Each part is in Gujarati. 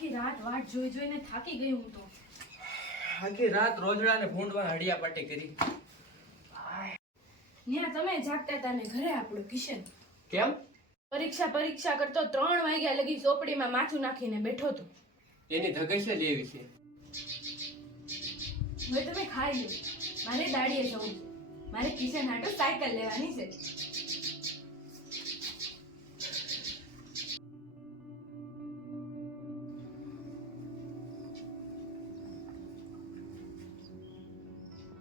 આખી રાત વાટ જોઈ જોઈને થાકી ગઈ હું તો. આખી રાત રોજડાને ભૂંડવા હડિયા પાટી કરી. ન્યા તમે જાગતા હતા ને ઘરે આપણો કિશન કેમ? પરીક્ષા કરતો 3 વાગ્યા લગી ચોપડીમાં માથું નાખીને બેઠો હતો. એની ધગશ જ એવી છે. હવે તમે ખાઈ લો, મારે દાડીએ જવું છે. મારે કિશન હાટો સાયકલ લેવાની છે.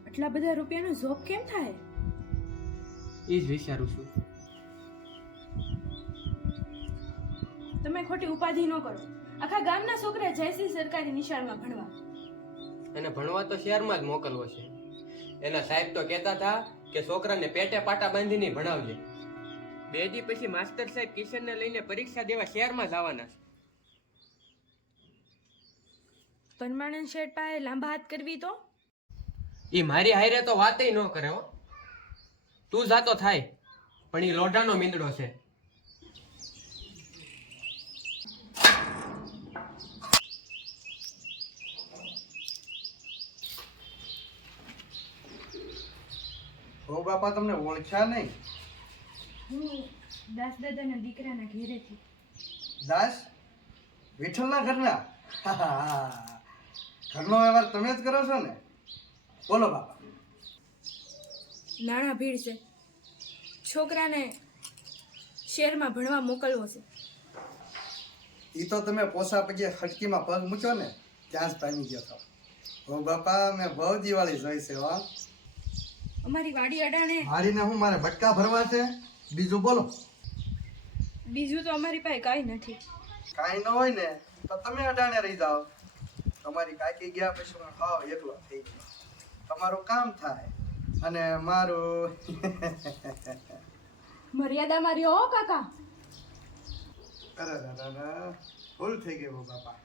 આટલા બધા રૂપિયાનો જોબ કેમ થાય? એ જ વિચારું છું. તમે ખોટી ઉપાધિ ન કરો. આખા ગામના છોકરા જાય છે સરકારી નિશાળમાં ભણવા. એને ભણવા તો શહેરમાં જ મોકલવો છે. એના સાહેબ તો કહેતા હતા કે છોકરાને પેટે પાટા બાંધીને ભણાવજે. 2 દી પછી માસ્ટર સાહેબ કિશનને લઈને પરીક્ષા દેવા શહેરમાં જવાના છે. પરમાનન્ટ શેઠ પાસે લાંબા હાથ કરવી તો એ મારી હારે તો વાતય ન કરે હો. તું જાતો થાય પણ એ લોઢાનો મીંદડો છે. ઓ બાપા, તમને ઓળખ્યા નહીં? હું દાસ દાદાના દીકરાના ઘેરેથી. દાસ વિઠ્ઠલના ઘરના? ઘરનો વ્યવહાર તમે જ કરો છો ને? બોલો બાપા. નાણાં ભીડ છે. છોકરાને શહેરમાં ભણવા મોકલવો છે. એ તો તમે પોસા પગે ખટકીમાં પગ મૂક્યો ને ત્યાં જ પામી ગયો હતો. ઓ બાપા, મેં બહુ દિવાળી જોઈ છે. હો, અમારી વાડી અડાણે મારીને હું મારે બટકા ભરવા છે. બીજું બોલો. બીજું તો અમારી પાસે કાંઈ નથી. કાંઈ ન હોય ને તો તમે અડાણે રહી જાઓ. તમારી કાકી ગયા પછી હું હાવ એકલો થઈ ગયો. તમારું કામ થાય અને મારું મર્યાદા મારી હો કાકા. અરે ભૂલ થઈ ગઈ હો બાપા.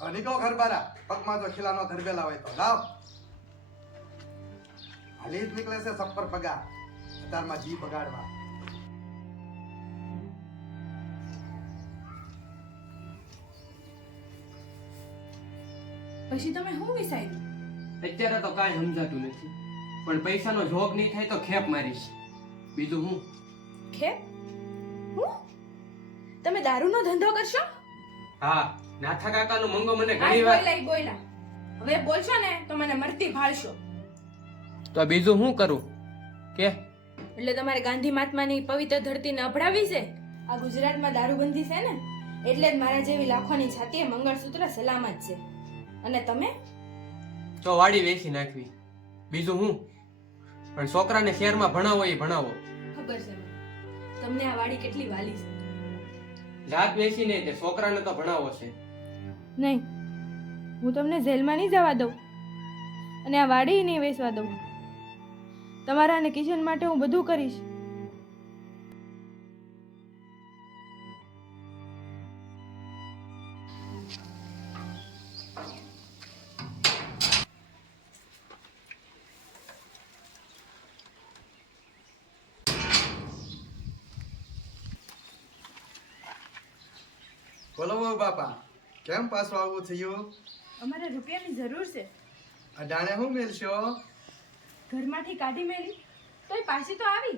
હવે નીકળો ઘર બારા. પગમાં તો ખીલાનો ધરબેલા હોય તો લાવ. હાલી જ નીકળે છે સફર પગા અત્યારમાં જી બગાડવા. પછી તમે શું વિચાર્યું? અત્યારે તો કાંઈ સમજાતું નથી, પણ પૈસાનો જોગ નહીં થાય તો ખેપ મારીશ. બીજું હું? ખેપ? હું? તમે દારૂનો ધંધો કરશો? હા, નાથા કાકાનો મંગો મને આજ ઘણી વાર. બોયલા. હવે બોલશો ને તો મને મરતી ભાળશો. તો બીજું હું કરું કે? એટલે તમારે ગાંધી મહાત્માની પવિત્ર ધરતીને અભડાવી છે. આ ગુજરાતમાં દારૂબંધી છે ને એટલે જ મારા જેવી લાખોની છાતીએ મંગળસૂત્ર સલામત છે. અને તમે તો વાડી વેચી નાખવી. બીજું હું? પણ છોકરાને શહેરમાં ભણાવો એ ભણાવો. ખબર છે મને. તમને આ વાડી કેટલી વાલી છે. જાત વેચી નહીં, તે છોકરાને તો ભણાવો છે. નહીં, હું તમને જેલમાં નહીં જવા દઉં અને આ વાડી નહીં વેચવા દઉં. તમારા અને કિશન માટે હું બધું કરીશ. બોલો બહુ બાપા, કેમ પાછું આવવું થયું? અમારે રૂપિયાની જરૂર છે. અડાણે શું મેલશો? ઘરમાંથી કાઢી મેલી તોય પાછી તો આવી.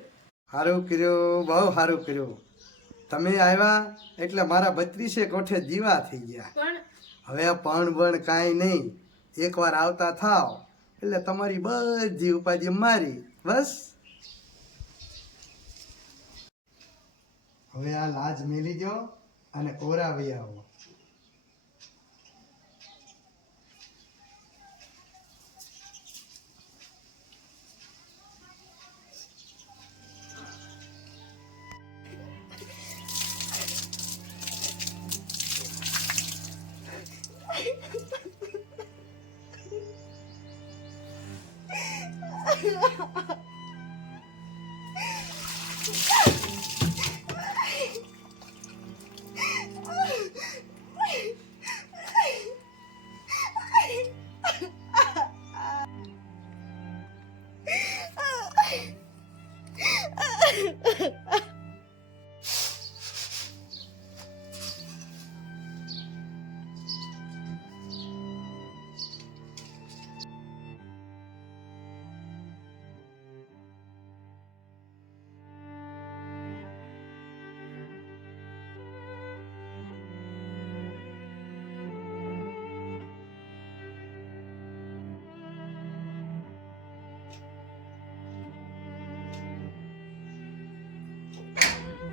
સારું કર્યું, બહુ સારું કર્યું. તમે આવ્યા એટલે મારા 32 કોઠે દીવા થઈ ગયા. પણ હવે પણ કાંઈ નહીં. એકવાર આવતા થાવ એટલે તમારી બધી ઉપાધિ મારી. બસ હવે આ લાજ મેલી દો અને ઓરાવી આવો.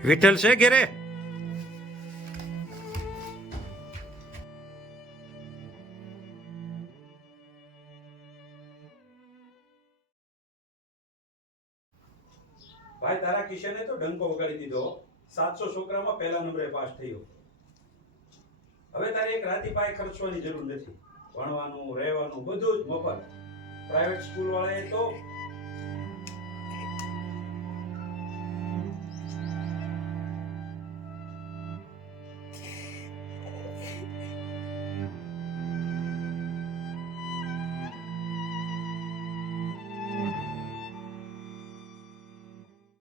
વિઠ્ઠલ છે ઘેરે? ભાઈ તારા કિશને તો ડંકો વગાડી દીધો. 700 છોકરામાં પહેલા નંબરે પાસ થયો. હવે તારે એક રાતી પાય ખર્ચવાની જરૂર નથી. ભણવાનું રહેવાનું બધું જ મફત. પ્રાઇવેટ સ્કૂલ વાળાએ તો